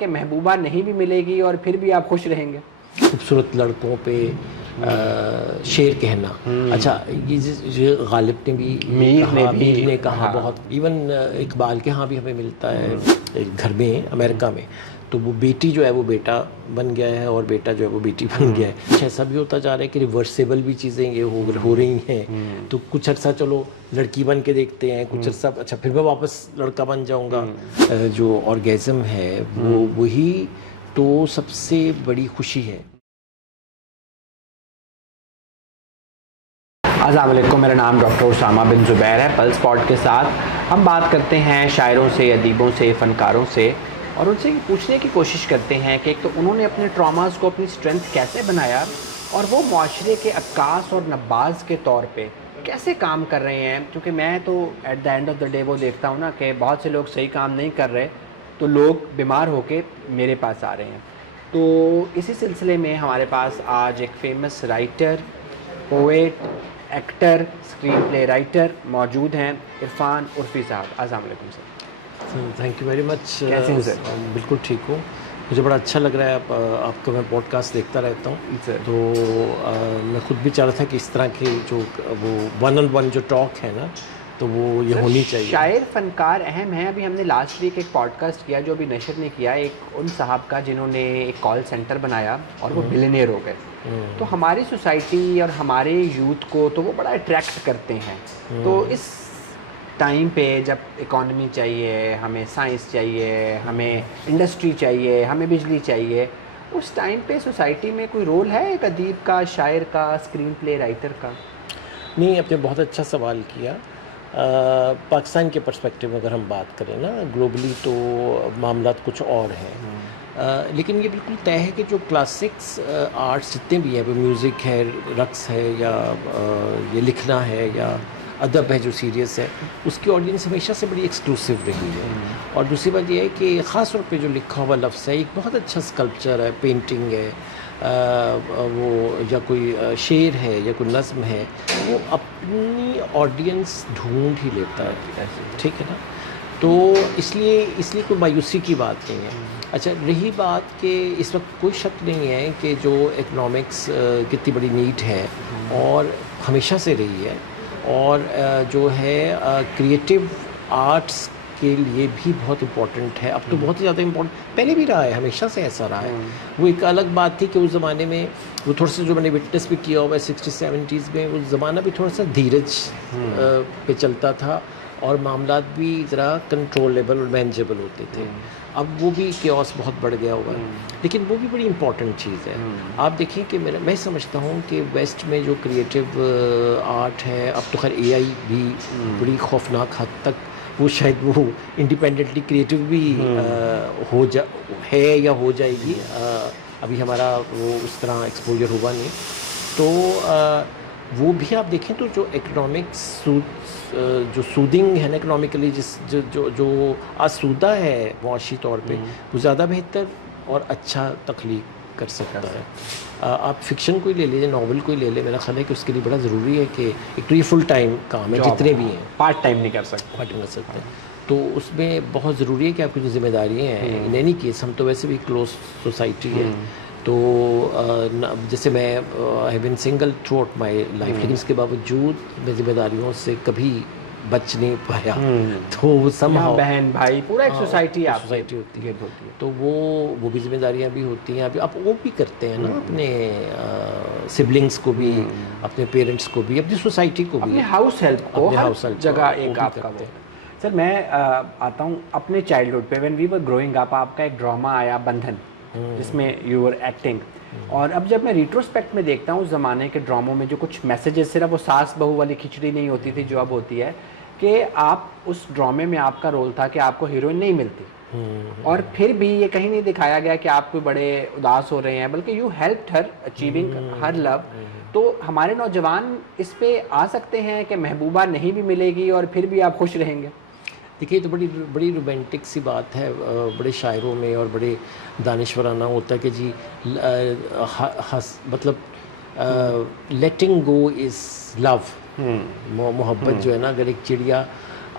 کہ محبوبہ نہیں بھی ملے گی اور پھر بھی آپ خوش رہیں گے. خوبصورت لڑکوں پہ شعر کہنا. اچھا یہ غالب نے بھی میر نے کہا بہت، ایون اقبال کے ہاں بھی ہمیں ملتا ہے گھر میں امریکہ میں. تو وہ بیٹی جو ہے وہ بیٹا بن گیا ہے اور بیٹا جو ہے وہ بیٹی بن گیا ہے. کچھ ایسا بھی ہوتا جا رہا ہے کہ ریورسیبل بھی چیزیں یہ ہو رہی ہیں. تو کچھ عرصہ چلو لڑکی بن کے دیکھتے ہیں، کچھ عرصہ اچھا پھر میں واپس لڑکا بن جاؤں گا. جو آرگیزم ہے وہ وہی تو سب سے بڑی خوشی ہے. السلام علیکم، میرا نام ڈاکٹر اسامہ بن زبیر ہے. پلس پوڈ کے ساتھ ہم بات کرتے ہیں شاعروں سے، ادیبوں سے، فنکاروں سے، اور ان سے پوچھنے کی کوشش کرتے ہیں کہ ایک تو انہوں نے اپنے ٹراماز کو اپنی اسٹرینتھ کیسے بنایا، اور وہ معاشرے کے عکاس اور نباز کے طور پہ کیسے کام کر رہے ہیں. کیونکہ میں تو at the end of the day وہ دیکھتا ہوں نا کہ بہت سے لوگ صحیح کام نہیں کر رہے تو لوگ بیمار ہو کے میرے پاس آ رہے ہیں. تو اسی سلسلے میں ہمارے پاس آج ایک famous writer, poet, actor, screenplay writer موجود ہیں، عرفان عرفی صاحب. السلام علیکم sir. Thank you very much. کیسے ہیں سر؟ بالکل ٹھیک ہوں. مجھے بڑا اچھا لگ رہا ہے آپ کا، میں پوڈ کاسٹ دیکھتا رہتا ہوں. تو میں خود بھی چاہ رہا تھا کہ اس طرح کی جو وہ ون آن ون جو ٹاک ہے نا تو وہ یہ ہونی چاہیے. شاعر فنکار اہم ہیں. ابھی ہم نے لاسٹ ویک ایک پوڈ کاسٹ کیا جو ابھی نشر نے کیا، ایک ان صاحب کا جنہوں نے ایک کال سینٹر بنایا اور وہ بلینئر ہو گئے. تو ہماری سوسائٹی اور ہمارے یوتھ کو تو وہ بڑا اٹریکٹ کرتے ہیں. تو اس ٹائم پہ جب اکانومی چاہیے، ہمیں سائنس چاہیے، ہمیں انڈسٹری چاہیے، ہمیں بجلی چاہیے، اس ٹائم پہ سوسائٹی میں کوئی رول ہے ایک ادیب کا، شاعر کا، اسکرین پلے رائٹر کا؟ نہیں، آپ نے بہت اچھا سوال کیا. پاکستان کے پرسپیکٹیو میں اگر ہم بات کریں نا، گلوبلی تو معاملات کچھ اور ہیں. لیکن یہ بالکل طے ہے کہ جو کلاسکس آرٹس جتنے بھی ہیں، وہ میوزک ہے، رقص ہے، یا یہ لکھنا ہے، یا ادب ہے جو سیریس ہے، اس کی آڈینس ہمیشہ سے بڑی ایکسکلوسیو رہی ہے. اور دوسری بات یہ ہے کہ خاص طور پہ جو لکھا ہوا لفظ ہے، ایک بہت اچھا اسکلپچر ہے، پینٹنگ ہے، وہ یا کوئی شعر ہے یا کوئی نظم ہے، وہ اپنی آڈینس ڈھونڈ ہی لیتا ہے. ٹھیک ہے نا؟ تو اس لیے کوئی مایوسی کی بات نہیں ہے. اچھا، رہی بات کہ اس وقت کوئی شک نہیں ہے کہ جو اکنامکس کتنی بڑی نیڈ ہے اور ہمیشہ سے رہی ہے، اور جو ہے کریٹیو آرٹس کے لیے بھی بہت امپورٹنٹ ہے. اب تو بہت زیادہ امپورٹنٹ، پہلے بھی رہا ہے، ہمیشہ سے ایسا رہا ہے. وہ ایک الگ بات تھی کہ اس زمانے میں وہ تھوڑا سا جو میں نے وٹنس بھی کیا ہوا ہے 60-70s میں، وہ زمانہ بھی تھوڑا سا دھیرج پہ چلتا تھا اور معاملات بھی ذرا کنٹرولیبل اور مینیجیبل ہوتے تھے. اب وہ بھی کیوس بہت بڑھ گیا ہوا ہے، لیکن وہ بھی بڑی امپورٹنٹ چیز ہے. آپ دیکھیں کہ میں سمجھتا ہوں کہ ویسٹ میں جو کریٹیو آرٹ ہے، اب تو خیر اے آئی بھی بڑی خوفناک حد تک وہ شاید وہ انڈیپینڈنٹلی کریٹیو بھی ہے یا ہو جائے گی. ابھی ہمارا وہ اس طرح ایکسپوجر ہوا نہیں. تو وہ بھی آپ دیکھیں تو جو اکنامکس جو سودنگ ہے نا اکنامکلی، جو آسودہ ہے معاشی طور پہ، وہ زیادہ بہتر اور اچھا تخلیق کر سکتا ہے. آپ فکشن کو ہی لے لیجیے، ناول کو ہی لے لیں. میرا خیال ہے کہ اس کے لیے بڑا ضروری ہے کہ ایک تو یہ فل ٹائم کام ہے، جتنے بھی ہیں پارٹ ٹائم نہیں کر سکتے. تو اس میں بہت ضروری ہے کہ آپ کی جو ذمہ داریاں ہیں، ان اینی کیس ہم تو ویسے بھی کلوز سوسائٹی ہے. تو جیسے میں have been single through out my life, لیکن اس کے باوجود میں ذمہ داریوں سے کبھی بچ نہیں پایا. تو بہن بھائی پورا ایک سوسائٹی ہوتی ہے، تو وہ بھی ذمہ داریاں بھی ہوتی ہیں. اب وہ بھی کرتے ہیں نا، اپنے سبلنگس کو بھی، اپنے پیرنٹس کو بھی، اپنی سوسائٹی کو بھی، اپنے ہاؤس ہیلپ کو، ہر جگہ ایک آپ کا. سر میں آتا ہوں اپنے چائلڈہڈ پہ. When we were growing up, آپ کا ایک ڈرامہ آیا بندھن، جس میں یو ور ایکٹنگ. اور اب جب میں ریٹروسپیکٹ میں دیکھتا ہوں اس زمانے کے ڈراموں میں جو کچھ میسیجز، صرف وہ ساس بہو والی کھچڑی نہیں ہوتی تھی جو اب ہوتی ہے، کہ آپ اس ڈرامے میں آپ کا رول تھا کہ آپ کو ہیروئن نہیں ملتی، اور پھر بھی یہ کہیں نہیں دکھایا گیا کہ آپ کوئی بڑے اداس ہو رہے ہیں، بلکہ یو ہیلپڈ ہر اچیونگ ہر لو. تو ہمارے نوجوان اس پہ آ سکتے ہیں کہ محبوبہ نہیں بھی ملے گی اور پھر بھی آپ خوش رہیں گے؟ دیکھیے، تو بڑی رومانٹک سی بات ہے. بڑے شاعروں میں اور بڑے دانشورانہ ہوتا ہے کہ جی مطلب لیٹنگ گو از لو. محبت جو ہے نا، اگر ایک چڑیا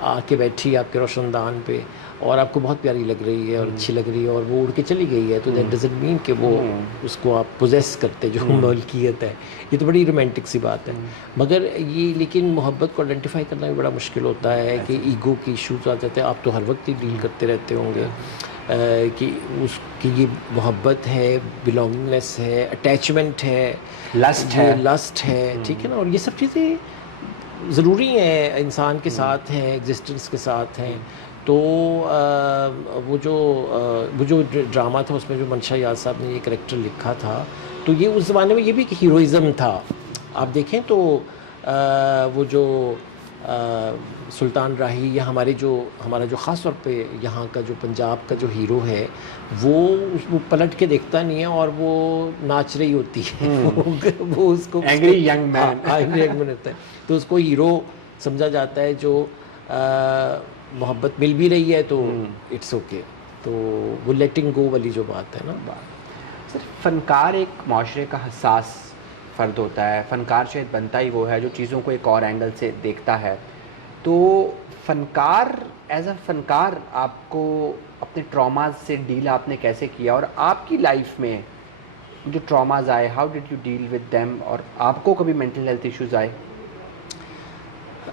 آ کے بیٹھی آپ کے روشن دان پہ اور آپ کو بہت پیاری لگ رہی ہے اور اچھی لگ رہی ہے اور وہ اڑ کے چلی گئی ہے, تو دیٹ ڈزنٹ مین کہ وہ اس کو آپ پوزیس کرتے, جو ملکیت ہے. یہ تو بڑی رومانٹک سی بات ہے. مگر یہ لیکن محبت کو آئیڈینٹیفائی کرنا بھی بڑا مشکل ہوتا ہے کہ ایگو کی ایشوز آ جاتے ہیں. آپ تو ہر وقت ہی ڈیل کرتے رہتے ہوں گے کہ اس کی یہ محبت ہے, بلانگنگنیس ہے, اٹیچمنٹ ہے, لسٹ ہے, ٹھیک ہے نا. اور یہ سب چیزیں ضروری ہیں, انسان کے ساتھ ہیں, ایگزسٹنس کے ساتھ ہیں. تو وہ جو ڈرامہ تھا اس میں جو منشا یاد صاحب نے یہ کریکٹر لکھا تھا, تو یہ اس زمانے میں یہ بھی ایک ہیروئزم تھا. آپ دیکھیں تو وہ جو سلطان راہی یا ہمارا جو خاص طور پہ یہاں کا جو پنجاب کا جو ہیرو ہے, وہ پلٹ کے دیکھتا نہیں ہے اور وہ ناچ رہی ہوتی ہے, وہ اس کو اینگری ینگ مین ہوتا ہے, تو اس کو ہیرو سمجھا جاتا ہے. جو محبت مل بھی رہی ہے تو اٹس اوکے. تو وہ لیٹنگ گو والی جو بات ہے نا. سر, فنکار ایک معاشرے کا حساس فرد ہوتا ہے. فنکار شاید بنتا ہی وہ ہے جو چیزوں کو ایک اور اینگل سے دیکھتا ہے. تو فنکار ایز اے فنکار آپ کو اپنے ٹراماز سے ڈیل آپ نے کیسے کیا, اور آپ کی لائف میں جو ٹراماز آئے how did you deal with them, اور آپ کو کبھی مینٹل ہیلتھ ایشوز آئے؟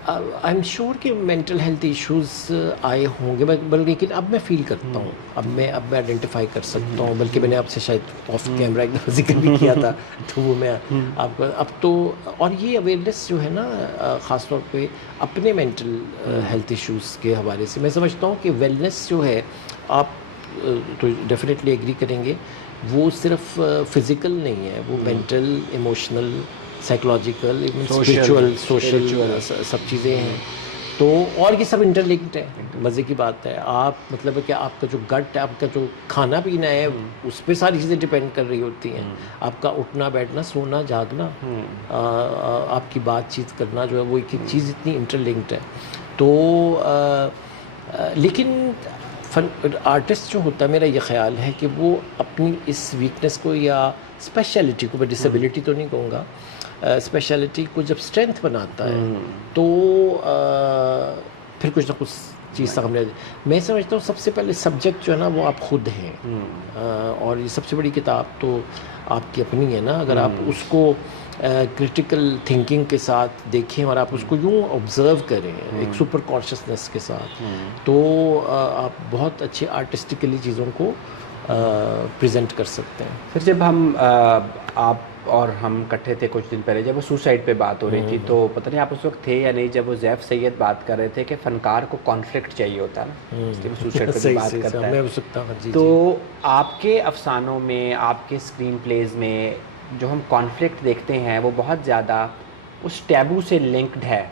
آئی ایم شیور کہ مینٹل ہیلتھ ایشوز آئے ہوں گے, لیکن اب میں فیل کرتا ہوں, اب میں آئیڈینٹیفائی کر سکتا ہوں. بلکہ میں نے آپ سے شاید آف کیمرہ ایک دفعہ ذکر بھی کیا تھا, تو وہ میں آپ کو اب تو. اور یہ اویئرنیس جو ہے نا, خاص طور پہ اپنے مینٹل ہیلتھ ایشوز کے حوالے سے, میں سمجھتا ہوں کہ ویلنس جو ہے, آپ تو ڈیفینیٹلی ایگری کریں گے, وہ صرف فزیکل نہیں ہے, وہ mental, emotional, psychological, spiritual, social, سب چیزیں ہیں. تو اور یہ سب انٹر لنکڈ ہے. مزے کی بات ہے, آپ مطلب ہے کہ آپ کا جو گٹ ہے, آپ کا جو کھانا پینا ہے, اس پہ ساری چیزیں ڈپینڈ کر رہی ہوتی ہیں. آپ کا اٹھنا بیٹھنا, سونا جاگنا, آپ کی بات چیت کرنا جو ہے, وہ ایک ایک چیز اتنی انٹر لنکڈ ہے. تو لیکن آرٹسٹ جو ہوتا ہے, میرا یہ خیال ہے کہ وہ اپنی اس ویکنیس کو یا اسپیشلٹی کو, میں ڈسیبلٹی تو نہیں کہوں گا, اسپیشلٹی کو جب اسٹرینتھ بناتا ہے تو پھر کچھ نہ کچھ چیز سامنے. میں سمجھتا ہوں سب سے پہلے سبجیکٹ جو ہے نا وہ آپ خود ہیں, اور یہ سب سے بڑی کتاب تو آپ کی اپنی ہے نا. اگر آپ اس کو کرٹیکل تھنکنگ کے ساتھ دیکھیں اور آپ اس کو یوں آبزرو کریں ایک سپر کانشیسنس کے ساتھ, تو آپ بہت اچھے آرٹسٹکلی چیزوں کو پریزنٹ کر سکتے ہیں. پھر جب آپ اور ہم کٹھے تھے کچھ دن پہلے, جب وہ سوسائڈ پہ بات ہو رہی تھی, تو پتہ نہیں آپ اس وقت تھے یا نہیں, جب وہ زیف سید بات کر رہے تھے کہ فنکار کو کانفلکٹ چاہیے ہوتا ہے نا, اس لیے وہ سوسائڈ پہ بھی بات کرتا ہے. تو آپ کے افسانوں میں, آپ کے اسکرین پلیز میں جو ہم کانفلکٹ دیکھتے ہیں, وہ بہت زیادہ اس ٹیبو سے لنکڈ ہے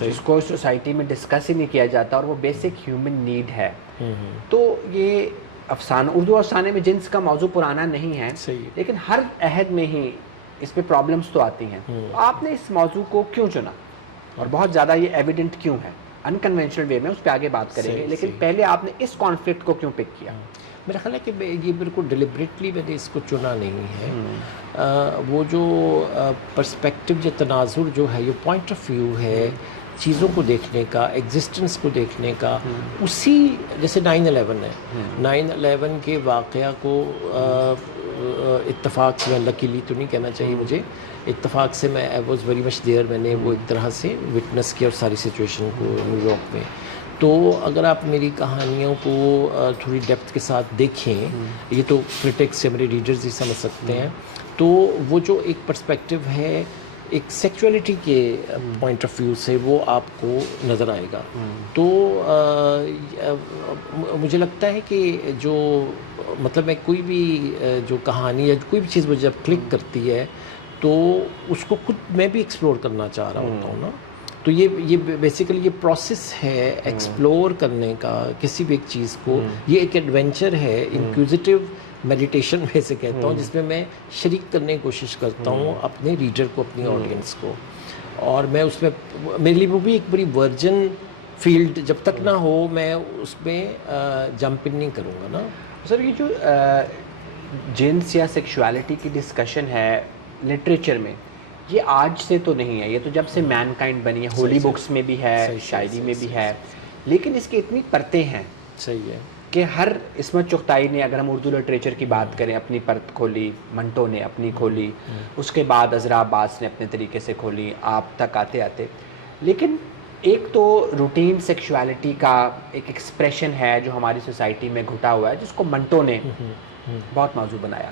جس کو سوسائٹی میں ڈسکس ہی نہیں کیا جاتا, اور وہ بیسک ہیومن نیڈ ہے. تو یہ افسانہ, اردو افسانے میں جنس کا موضوع پرانا نہیں ہے, لیکن ہر عہد میں ہی اس پہ پرابلمس تو آتی ہیں. آپ نے اس موضوع کو کیوں چنا, اور بہت زیادہ یہ ایویڈنٹ کیوں ہے؟ انکنونشنل وے میں اس پہ آگے بات کریں گے, لیکن پہلے آپ نے اس کانفلکٹ کو کیوں پک کیا؟ میرا خیال ہے کہ یہ بالکل ڈیلیبریٹلی میں نے اس کو چنا نہیں ہے. وہ جو پرسپیکٹو یا تناظر جو ہے, یہ پوائنٹ آف ویو ہے چیزوں کو دیکھنے کا, ایگزسٹنس کو دیکھنے کا, اسی جیسے 9/11 ہے, 9/11 کے واقعہ کو اتفاق سے, میں لکیلی تو نہیں کہنا چاہیے مجھے, اتفاق سے میں I was very much there, میں نے وہ ایک طرح سے وٹنس کیا اور ساری سچویشن کو نیو یارک میں. تو اگر آپ میری کہانیوں کو تھوڑی ڈیپتھ کے ساتھ دیکھیں, یہ تو کرٹکس یا میرے ریڈرز ہی سمجھ سکتے ہیں, تو وہ جو ایک پرسپیکٹو ہے ایک سیکچولیٹی کے پوائنٹ آف ویو سے, وہ آپ کو نظر آئے گا. تو مجھے لگتا ہے کہ جو مطلب میں کوئی بھی جو کہانی یا کوئی بھی چیز مجھے جب کلک کرتی ہے, تو اس کو خود میں بھی ایکسپلور کرنا چاہ رہا ہوتا ہوں نا. تو یہ بیسیکلی یہ پروسیس ہے ایکسپلور کرنے کا کسی بھی ایک چیز کو. یہ ایک ایڈونچر ہے, انکوزیٹیو میڈیٹیشن میں سے کہتا ہوں, جس میں شریک کرنے کی کوشش کرتا ہوں اپنے ریڈر کو, اپنی آڈینس کو. اور میں اس میں, میرے لیے وہ بھی ایک بڑی ورجن فیلڈ, جب تک نہ ہو میں اس میں جمپ ان نہیں کروں گا نا. سر, یہ جو جنس یا سیکشوالٹی کی ڈسکشن ہے لٹریچر میں, یہ آج سے تو نہیں ہے, یہ تو جب سے مین کائنڈ بنی ہے, ہولی بکس میں بھی ہے, شاعری میں بھی ہے, لیکن اس کی اتنی پرتیں ہیں. صحیح ہے کہ ہر عصمت چغتائی نے, اگر ہم اردو لٹریچر کی بات کریں, اپنی پرت کھولی, منٹو نے اپنی کھولی, اس کے بعد عذرا عباس نے اپنے طریقے سے کھولی, آپ تک آتے آتے. لیکن ایک تو روٹین سیکشوالٹی کا ایک ایکسپریشن ہے جو ہماری سوسائٹی میں گھٹا ہوا ہے, جس کو منٹو نے بہت موضوع بنایا.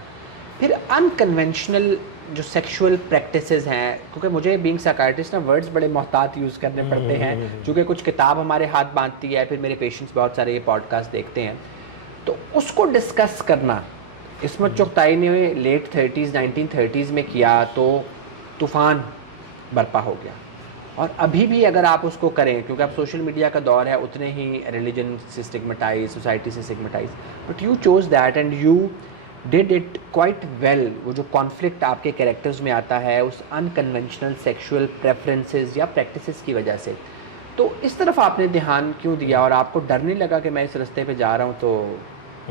پھر انکنونشنل جو سیکشول پریکٹسز ہیں, کیونکہ مجھے بینگ سائیکارٹسٹ نا ورڈز بڑے محتاط یوز کرنے پڑتے ہیں, چونکہ کچھ کتاب ہمارے ہاتھ باندھتی ہے, پھر میرے پیشنٹس بہت سارے یہ پوڈ کاسٹ دیکھتے ہیں, تو اس کو ڈسکس کرنا عصمت چغتائی نے لیٹ 30s 1930s میں کیا تو طوفان برپا ہو گیا. اور ابھی بھی اگر آپ اس کو کریں, کیونکہ اب سوشل میڈیا کا دور ہے, اتنے ہی ریلیجن سے اسٹگمیٹائز, سوسائٹی سے stigmatise, but you choose that and you did it quite well. وہ جو کانفلکٹ آپ کے کریکٹرز میں آتا ہے اس انکنونشنل سیکشول پریفرنسز یا پریکٹسز کی وجہ سے, تو اس طرف آپ نے دھیان کیوں دیا, اور آپ کو ڈر نہیں لگا کہ میں اس راستے پہ جا رہا ہوں تو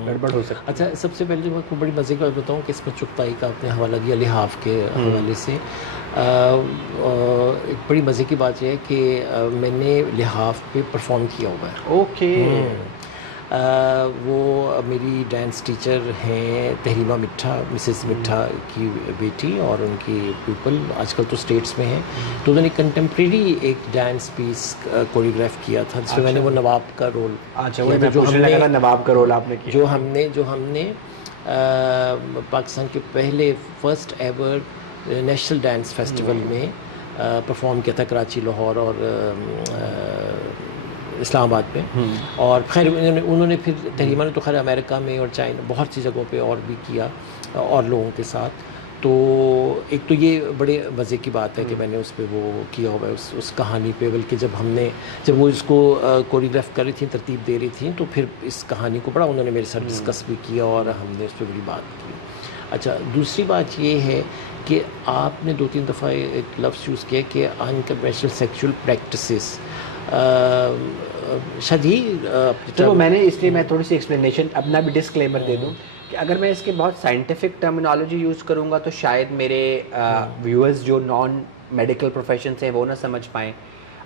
گڑبڑ ہو سکتی؟ اچھا, سب سے پہلے میں آپ کو بڑی مزے کی بات بتاؤں کہ عصمت چغتائی کا آپ نے حوالہ دیا لحاف کے حوالے سے. ایک بڑی مزے کی بات یہ ہے کہ میں نے لحاف پہ پرفارم کیا ہوا ہے. اوکے. وہ میری ڈانس ٹیچر ہیں تحریمہ مٹھا, مسز مٹھا کی بیٹی, اور ان کی پیپل آج کل تو اسٹیٹس میں ہیں. تو انہوں نے کنٹمپریری ایک ڈانس پیس کوریوگراف کیا تھا جس میں میں نے وہ نواب کا رول, نواب کا رول آپ نے کیا, جو ہم نے پاکستان کے پہلے first ever national dance festival میں پرفارم کیا تھا, کراچی, لاہور اور اسلام آباد میں. اور خیر انہوں نے پھر تحریمہ نے تو خیر امریکہ میں اور چائنا بہت سی جگہوں پہ اور بھی کیا اور لوگوں کے ساتھ. تو ایک تو یہ بڑے مزے کی بات ہے کہ میں نے اس پہ وہ کیا ہوا ہے اس کہانی پہ, بلکہ جب وہ اس کو کوریوگراف کر رہی تھیں, ترتیب دے رہی تھیں, تو پھر اس کہانی کو بڑا انہوں نے میرے ساتھ ڈسکس بھی کیا اور ہم نے اس پہ بڑی بات کی. اچھا, دوسری بات یہ ہے کہ آپ نے 2-3 دفعہ ایک لفظ یوز کیا کہ انکنونشنل سیکشول پریکٹسز. شاید ہی چلو میں نے اس لیے میں تھوڑی سی ایکسپلینیشن اپنا بھی ڈسکلیمر دے دوں کہ اگر میں اس کے بہت سائنٹیفک ٹرمینالوجی یوز کروں گا تو شاید میرے ویورز جو نان میڈیکل پروفیشنس ہیں وہ نہ سمجھ پائیں.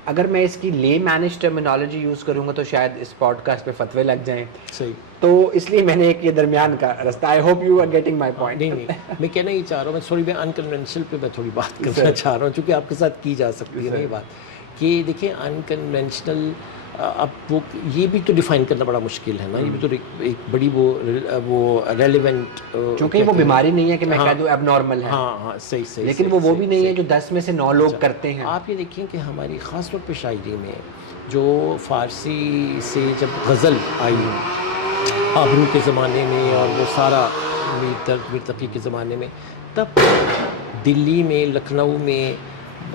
اگر میں اس کی لے مینج ٹرمینالوجی یوز کروں گا تو شاید اس پوڈ کاسٹ پہ فتوے لگ جائیں. صحیح. تو اس لیے میں نے ایک یہ درمیان کا رستہ, I hope you are getting my point. نہیں, میں کہنا یہ چاہ رہا ہوں, میں انکنونشنل پہ میں تھوڑی بات کرنا چاہ رہا ہوں, چونکہ آپ کے ساتھ کی جا سکتی ہے یہ بات کہ دیکھیں انکنونشنل, اب یہ بھی تو ڈیفائن کرنا بڑا مشکل ہے نا. یہ بھی تو ایک بڑی وہ ریلیونٹ, چونکہ وہ بیماری نہیں ہے کہ میں کہہ دوں اب نارمل ہے. ہاں صحیح. لیکن وہ بھی نہیں ہے جو 10 میں سے 9 لوگ کرتے ہیں. آپ یہ دیکھیں کہ ہماری خاص طور پہ شاعری میں جو فارسی سے جب غزل آئی آبرو کے زمانے میں اور وہ سارا میر تقی کے زمانے میں, تب دلی میں, لکھنؤ میں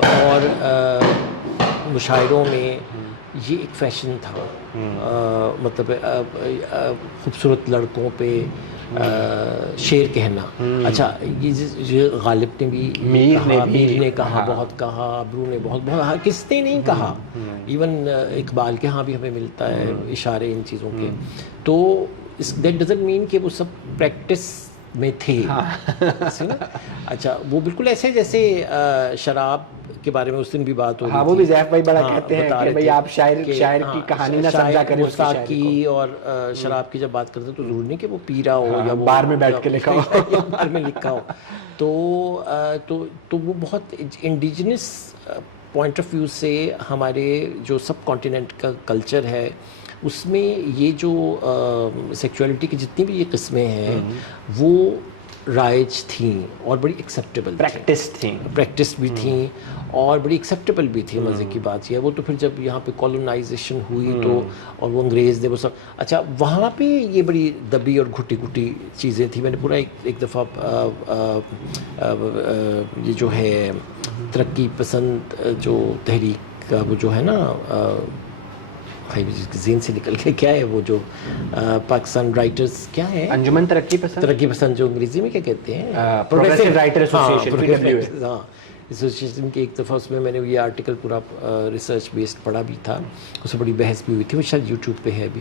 اور مشاعروں میں یہ ایک فیشن تھا. مطلب خوبصورت لڑکوں پہ شعر کہنا. اچھا, یہ غالب نے بھی میر نے کہا, بہت کہا, ابرو نے بہت کس نے نہیں کہا, ایون اقبال کے ہاں بھی ہمیں ملتا ہے اشارے ان چیزوں کے. تو دیٹ ڈزنٹ مین کہ وہ سب پریکٹس میں تھے. اچھا, وہ بالکل ایسے جیسے شراب کے بارے میں اس دن بھی بات ہو رہی تھی. وہ بھی زیف بھائی بڑا کہتے ہیں کہ بھئی آپ شاعر کی کہانی نہ سمجھا کریں اس کی, اور شراب کی جب بات کرتے تو ضرور نہیں کہ وہ پی رہا ہو یا بار میں بیٹھ کے لکھا ہو, بار میں لکھا ہو. تو وہ بہت انڈیجنس پوائنٹ آف ویو سے ہمارے جو سب کانٹیننٹ کا کلچر ہے اس میں یہ جو سیکچولیٹی کی جتنی بھی یہ قسمیں ہیں وہ رائج تھیں اور بڑی ایکسیپٹیبل, پریکٹس بھی تھیں اور بڑی ایکسیپٹیبل بھی تھی. مزے کی بات یہ ہے وہ تو پھر جب یہاں پہ کالونائزیشن ہوئی تو, اور وہ انگریز نے وہ سب, اچھا وہاں پہ یہ بڑی دبی اور گھٹی چیزیں تھیں. میں نے پورا ایک دفعہ یہ جو ہے ترقی پسند جو تحریک کا وہ جو ہے نا, ذہن سے نکل کے کیا ہے وہ جو پاکستان رائٹرز کیا ہے, انجمن ترقی پسند جو انگریزی میں کیا کہتے ہیں, پروگریسو رائٹر ایسوسی ایشن, ہاں, ایسوسیشن کی ایک دفعہ اس میں نے یہ آرٹیکل پورا ریسرچ بیسڈ پڑھا بھی تھا, اس میں بڑی بحث بھی ہوئی تھی, وہ شاید یوٹیوب پہ ہے بھی.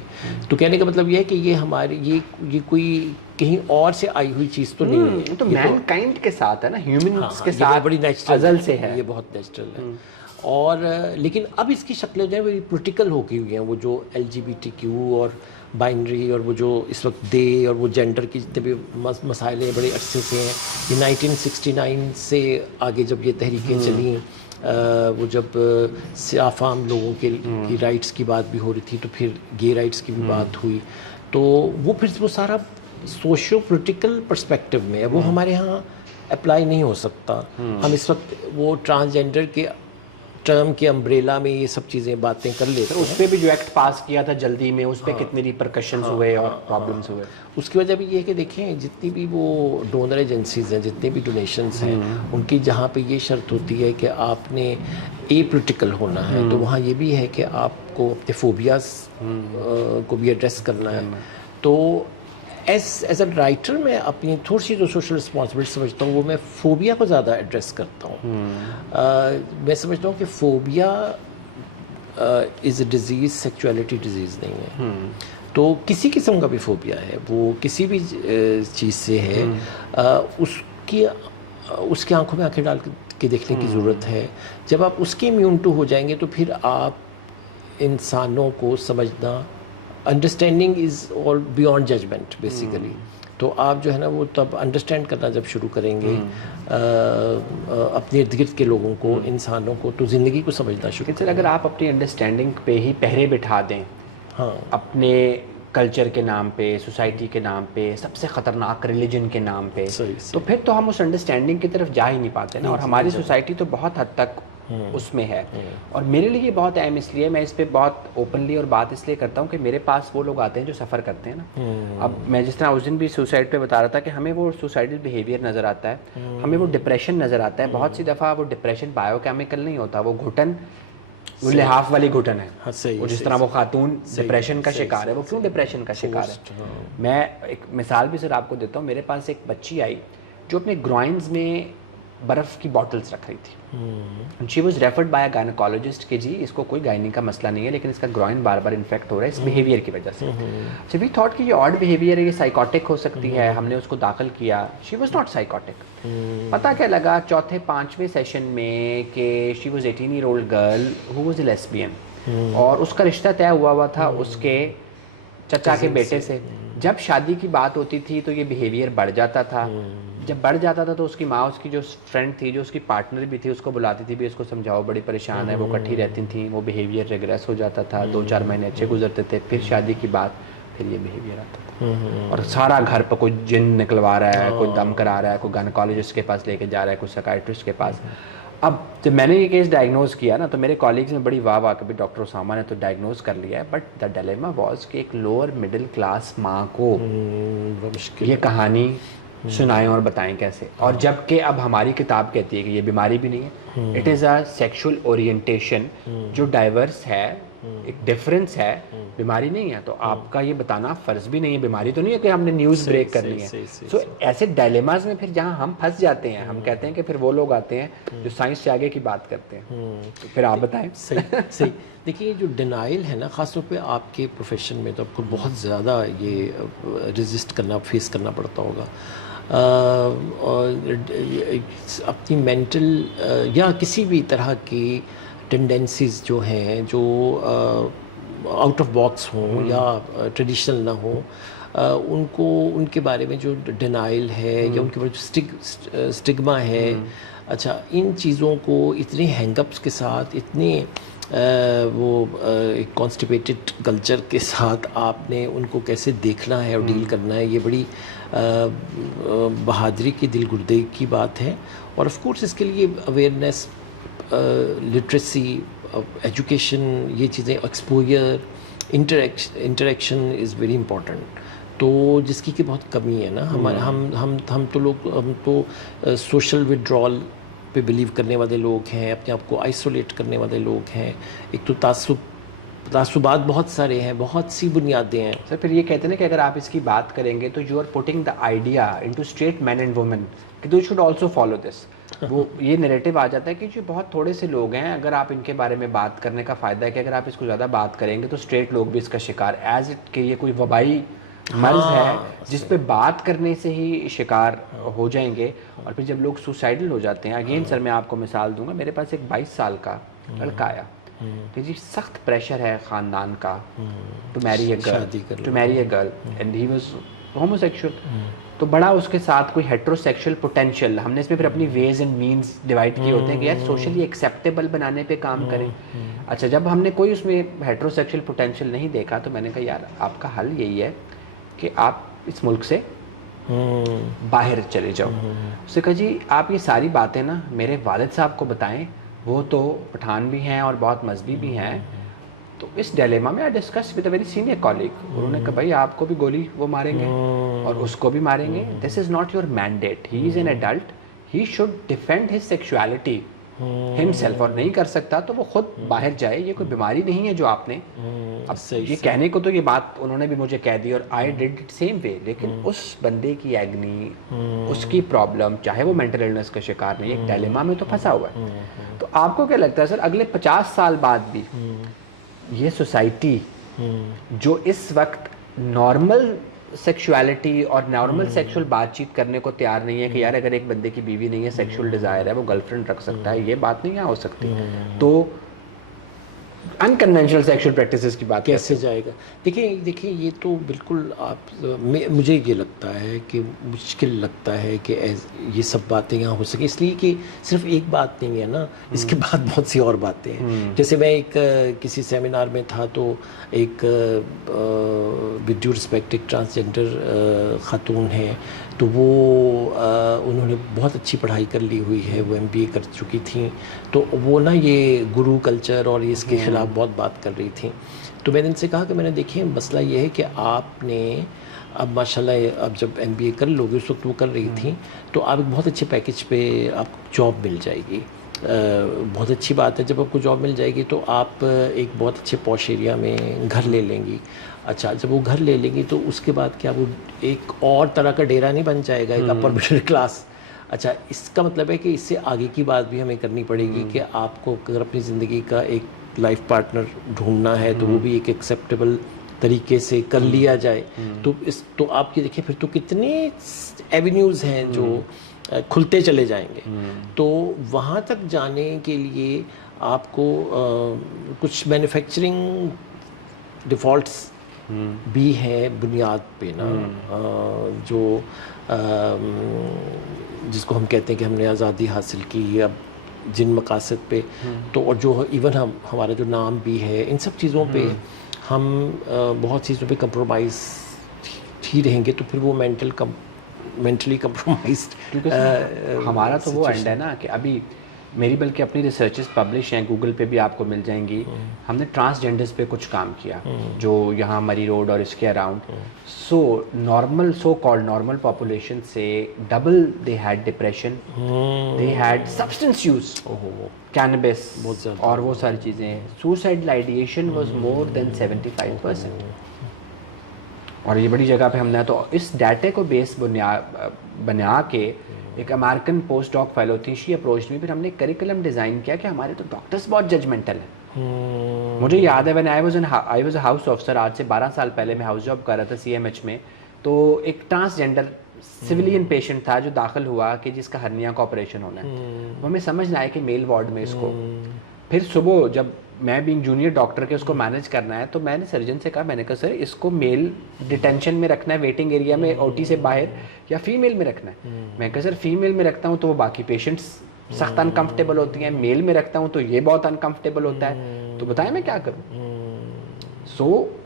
تو کہنے کا مطلب یہ ہے کہ یہ ہمارے یہ کوئی کہیں اور سے آئی ہوئی چیز تو نہیں ہے, تو مین کائنڈ کے ساتھ ہے نا, ہیومنز کے یہ ساتھ بڑی نیچرل ازل سے ہے, یہ بہت نیچرل ہے. اور لیکن اب اس کی شکلیں جو ہیں وہ پولیٹیکل ہو گئی ہوئی ہیں, وہ جو LGBTQ اور بائنری اور وہ جو اس وقت دے اور وہ جینڈر کی جتنے بھی مسائل ہیں بڑے عرصے سے ہیں. یہ 1969 سے آگے جب یہ تحریکیں چلیں, وہ جب سیاہ فام لوگوں کی رائٹس کی بات بھی ہو رہی تھی, تو پھر گے رائٹس کی بھی بات ہوئی, تو وہ پھر وہ سارا سوشیو پولیٹیکل پرسپیکٹو میں ہے, وہ ہمارے ہاں اپلائی نہیں ہو سکتا. ہم اس وقت وہ ٹرانسجینڈر کے ٹرم کے امبریلا میں یہ سب چیزیں باتیں کر لیتے ہیں. اس پہ بھی جو ایکٹ پاس کیا تھا جلدی میں, اس پہ کتنے ریپرکشنز ہوئے اور پرابلمز ہوئے. اس کی وجہ بھی یہ ہے کہ دیکھیں جتنی بھی وہ ڈونر ایجنسیز ہیں, جتنے بھی ڈونیشنز ہیں, ان کی جہاں پہ یہ شرط ہوتی ہے کہ آپ نے اے پولیٹیکل ہونا ہے, تو وہاں یہ بھی ہے کہ آپ کو اپنے فوبیاز کو بھی ایڈریس کرنا ہے. تو ایز اے رائٹر میں اپنی تھوڑی سی جو سوشل رسپانسبلٹی سمجھتا ہوں وہ میں فوبیا کو زیادہ ایڈریس کرتا ہوں. میں سمجھتا ہوں کہ phobia is a disease, sexuality disease نہیں ہے. تو کسی قسم کا بھی فوبیا ہے, وہ کسی بھی چیز سے ہے, اس کی آنکھوں میں آنکھیں ڈال کے دیکھنے کی ضرورت ہے. جب آپ اس کے امیون ٹو ہو جائیں گے تو پھر آپ انسانوں کو سمجھنا, understanding is all beyond judgment basically. تو آپ جو ہے نا وہ تب انڈرسٹینڈ کرنا جب شروع کریں گے اپنے ارد گرد کے لوگوں کو, انسانوں کو, تو زندگی کو سمجھنا شروع کریں. اگر آپ اپنی انڈرسٹینڈنگ پہ ہی پہرے بٹھا دیں, ہاں, اپنے کلچر کے نام پہ, سوسائٹی کے نام پہ, سب سے خطرناک ریلیجن کے نام پہ, تو پھر تو ہم اس انڈرسٹینڈنگ کی طرف جا ہی نہیں پاتے نا. اور ہماری سوسائٹی تو بہت حد تک اس میں ہے. اور میرے لیے یہ بہت اہم اس لیے, میں اس پہ بہت اوپنلی اور بات اس لیے کرتا ہوں کہ میرے پاس وہ لوگ آتے ہیں جو سفر کرتے ہیں نا. اب میں جس طرح اس دن بھی سوسائڈ پہ بتا رہا تھا کہ ہمیں وہ سوسائڈل بیہیویئر نظر آتا ہے, ہمیں وہ ڈپریشن نظر آتا ہے. بہت سی دفعہ وہ ڈپریشن بایو کیمیکل نہیں ہوتا, وہ گھٹن, وہ لحاف والی گھٹن ہے. وہ جس طرح وہ خاتون ڈپریشن کا شکار ہے, وہ کیوں ڈپریشن کا شکار ہے؟ میں ایک مثال بھی سر آپ کو دیتا ہوں. میرے پاس ایک بچی آئی جو اپنے گرائنز میں برف کی باٹلز رکھ رہی تھی. She was referred by a gynaecologist کہ جی اس کو کوئی گائنی کا مسئلہ نہیں ہے, لیکن اس کا گرائن بار بار انفیکٹ ہو رہا ہے اس بیہیویئر کی وجہ سے. سو وی تھاٹ کہ یہ آڈ بیہیویئر ہے, یہ سائیکوٹک ہو سکتی ہے. ہم نے اس کو داخل کیا. She was not psychotic. پتہ کیا لگا چوتھے پانچویں سیشن میں کہ she was 18-year-old girl who was a lesbian, اور اس کا رشتہ طے ہوا تھا اس کے چچا کے بیٹے سے. جب شادی کی بات ہوتی تھی تو یہ بیہیویئر بڑھ جاتا تھا. جب بڑھ جاتا تھا تو اس کی ماں, اس کی جو فرینڈ تھی, جو اس کی پارٹنر بھی تھی, اس کو بلاتی تھی بھی اس کو سمجھاؤ, بڑی پریشان ہے. وہ اکٹھی رہتی تھیں, وہ بیہیویئر ریگریس ہو جاتا تھا. 2-4 مہینے اچھے گزرتے تھے, پھر شادی کی بات, پھر یہ بیہیویئر آتا تھا. اور سارا گھر پہ کوئی جن نکلوا رہا ہے, کوئی دم کرا رہا ہے, کوئی گائنیکالوجسٹ کے پاس لے کے جا رہا ہے, کوئی سائیکائٹرسٹ کے پاس. اب جب میں نے یہ کیس ڈائگنوز کیا نا تو میرے کالیگز نے بڑی واہ کہ بھی ڈاکٹر اسامہ نے تو ڈائگنوز کر لیا ہے. بٹ دا ڈیلیما واز کہ ایک لوور مڈل کلاس ماں کو یہ کہانی سنائیں اور بتائیں کیسے. اور جب کہ اب ہماری کتاب کہتی ہے کہ یہ بیماری بھی نہیں ہے, it is a sexual orientation جو ڈائیورس ہے, ایک ڈفرینس ہے, بیماری نہیں ہے. تو آپ کا یہ بتانا فرض بھی نہیں ہے, بیماری تو نہیں ہے کہ ہم نے نیوز بریک کرنی ہے. سو ایسے ڈائلیماز میں پھر جہاں ہم پھنس جاتے ہیں, ہم کہتے ہیں کہ پھر وہ لوگ آتے ہیں جو سائنس سے آگے کی بات کرتے ہیں. تو پھر آپ بتائیں. صحیح. دیکھیے جو ڈینائل ہے نا, خاص طور پہ آپ کے پروفیشن میں تو آپ کو بہت زیادہ یہ ریزسٹ کرنا, فیس کرنا پڑتا ہوگا. اور اپنی مینٹل یا کسی بھی طرح کی ٹینڈنسیز جو ہیں جو آؤٹ آف باکس ہوں یا ٹریڈیشنل نہ ہوں, ان کو, ان کے بارے میں جو ڈینائل ہے یا ان کے بارے جو اسٹگما ہے, اچھا ان چیزوں کو اتنے ہینگ اپس کے ساتھ, اتنے وہ ایک کانسٹیپیٹڈ کلچر کے ساتھ آپ نے ان کو کیسے دیکھنا ہے اور ڈیل کرنا ہے, یہ بڑی بہادری کی, دل گردی کی بات ہے. اور آف کورس اس کے لیے اویئرنیس, لٹریسی, ایجوکیشن, یہ چیزیں, exposure, interaction is very important. تو جس کی کہ بہت کمی ہے نا ہمارے, ہم تو سوشل وڈرال پہ بلیو کرنے والے لوگ ہیں, اپنے آپ کو آئسولیٹ کرنے والے لوگ ہیں. ایک تو تعصبات بہت سارے ہیں, بہت سی بنیادیں ہیں. سر پھر یہ کہتے ہیں نا کہ اگر آپ اس کی بات کریں گے تو you are putting the idea into street man and woman کہ they should also follow this. وہ یہ نیریٹو آ جاتا ہے کہ جو بہت تھوڑے سے لوگ ہیں, اگر آپ ان کے بارے میں بات کرنے کا فائدہ ہے کہ اگر آپ اس کو زیادہ بات کریں گے تو اسٹریٹ لوگ بھی اس کا شکار, ایز اٹ کہ یہ کوئی وبائی مرض ہے جس پہ بات کرنے سے ہی شکار ہو جائیں گے. اور پھر جب لوگ سوسائڈل ہو جاتے ہیں, اگین سر میں آپ کو مثال دوں گا, میرے پاس ایک 22 سال کا لڑکا آیا کہ جی سخت پریشر ہے خاندان کا to marry a girl and he was homosexual. تو بڑا اس کے ساتھ کوئی ہیٹرو سیکشل پوٹینشیل, ہم نے اس میں پھر اپنی ویز اینڈ مینز ڈیوائڈ کیے ہوتے ہیں کہ یار سوشلی ایکسیپٹیبل بنانے پہ کام کریں. اچھا, جب ہم نے کوئی اس میں ہیٹرو سیکشل پوٹینشیل نہیں دیکھا تو میں نے کہا یار آپ کا حل یہی ہے کہ آپ اس ملک سے باہر چلے جاؤ. اس نے کہا جی آپ یہ ساری باتیں نا میرے والد صاحب کو بتائیں, وہ تو پٹھان بھی ہیں اور بہت مذہبی بھی ہیں. تو اس ڈیلیما میں I discuss with a very senior colleague, انہوں نے کہا بھائی آپ کو بھی گولی وہ ماریں گے اور اس کو بھی ماریں گے, this is not your mandate, he is an adult, he should defend his sexuality himself, اور نہیں کر سکتا تو وہ خود باہر جائے, یہ کوئی بیماری نہیں ہے جو آپ نے. اب یہ کہنے کو تو یہ بات انہوں نے بھی مجھے کہہ دی اور I did it same way, لیکن اس بندے کی ایگنی, اس کی پرابلم, چاہے وہ مینٹل النس کا شکار نہیں, ایک ڈیلیما میں تو پھنسا ہوا ہے. تو آپ کو کیا لگتا ہے سر اگلے 50 سال بعد بھی یہ سوسائٹی جو اس وقت نارمل سیکشوالٹی اور نارمل سیکشول بات چیت کرنے کو تیار نہیں ہے کہ یار اگر ایک بندے کی بیوی نہیں ہے, سیکشول ڈیزائر ہے, وہ گرل فرینڈ رکھ سکتا ہے, یہ بات نہیں یہاں ہو سکتی, تو انکنونشنل سیکشول پریکٹسز کی بات کیسے جائے گا؟ دیکھیں یہ تو بالکل آپ, مجھے یہ لگتا ہے کہ مشکل لگتا ہے کہ یہ سب باتیں یہاں ہو سکیں, اس لیے کہ صرف ایک بات نہیں ہے نا, اس کے بعد بہت سی اور باتیں ہیں. جیسے میں ایک کسی سیمینار میں تھا تو ایک ود ڈیو رسپیکٹ ایک ٹرانسجینڈر خاتون ہے, تو وہ انہوں نے بہت اچھی پڑھائی کر لی ہوئی ہے, وہ MBA کر چکی تھیں, تو وہ نا یہ گرو کلچر اور اس کے خلاف بہت بات کر رہی تھیں. تو میں نے ان سے کہا کہ میں نے دیکھیں مسئلہ یہ ہے کہ آپ نے اب ماشاءاللہ اب جب MBA کر لو گے, اس وقت وہ کر رہی تھیں, تو آپ ایک بہت اچھے پیکج پہ آپ جاب مل جائے گی, بہت اچھی بات ہے. جب آپ کو جاب مل جائے گی تو آپ ایک بہت اچھے پوش ایریا میں گھر لے لیں گی. اچھا, جب وہ گھر لے لیں گی تو اس کے بعد کیا وہ ایک اور طرح کا ڈیرا نہیں بن جائے گا, ایک اپر مڈل کلاس. اچھا, اس کا مطلب ہے کہ اس سے آگے کی بات بھی ہمیں کرنی پڑے گی کہ آپ کو اگر اپنی زندگی کا ایک لائف پارٹنر ڈھونڈنا ہے تو وہ بھی ایک ایکسیپٹیبل طریقے سے کر لیا جائے. تو آپ یہ دیکھیں پھر تو کتنے ایونیوز ہیں جو کھلتے چلے جائیں گے. تو وہاں تک جانے کے لیے آپ کو کچھ مینوفیکچرنگ ڈیفالٹس بھی ہیں بنیاد پہ نا, جو جس کو ہم کہتے ہیں کہ ہم نے آزادی حاصل کی اب جن مقاصد پہ, تو اور جو ایون ہمارا جو نام بھی ہے, ان سب چیزوں پہ ہم بہت چیزوں پہ کمپرومائز ہی رہیں گے, تو پھر وہ مینٹلی کمپرومائزڈ. کیونکہ ہمارا تو وہ اینڈ ہے نا کہ ابھی میری بلکہ اپنی ریسرچز پبلش ہیں, گوگل پہ بھی آپ کو مل جائیں گی. ہم نے ٹرانسجینڈرز پہ کچھ کام کیا جو یہاں مری روڈ اور اس کے around, so normal so called normal population سے double they had depression, they had substance use, cannabis اور وہ ساری چیزیں. Suicidal ideation was more than 75%. اور یہ بڑی جگہ پہ ہم نے, تو اس ڈیٹے کو بیس بنا کے ایک امریکن پوسٹ ڈاک فیلو تھی, شی اپروچ میں, پھر ہم نے کریکولم ڈیزائن کیا کہ ہمارے تو ڈاکٹرس بہت ججمنٹل ہیں. مجھے یاد ہے when I was a house officer, آج سے 12 سال پہلے میں ہاؤس جاب کر رہا تھا CMH میں, تو ایک ٹرانسجینڈر سویلین پیشنٹ تھا جو داخل ہوا کہ جس کا ہرنیا کا آپریشن ہونا ہے. وہ ہمیں سمجھ نہ آئے کہ میل وارڈ میں اس کو, پھر صبح جب میں بینگ جونیئر ڈاکٹر کے اس کو مینیج کرنا ہے, تو میں نے سرجن سے کہا, میں نے کہا سر اس کو میل ڈیٹینشن میں رکھنا ہے, ویٹنگ ایریا میں OT سے باہر, یا فیمیل میں رکھنا ہے. میں کہا سر فیمیل میں رکھتا ہوں تو وہ باقی پیشنٹس سخت انکمفرٹیبل ہوتی ہیں, میل میں رکھتا ہوں تو یہ بہت انکمفرٹیبل ہوتا ہے, تو بتائیں میں کیا کروں.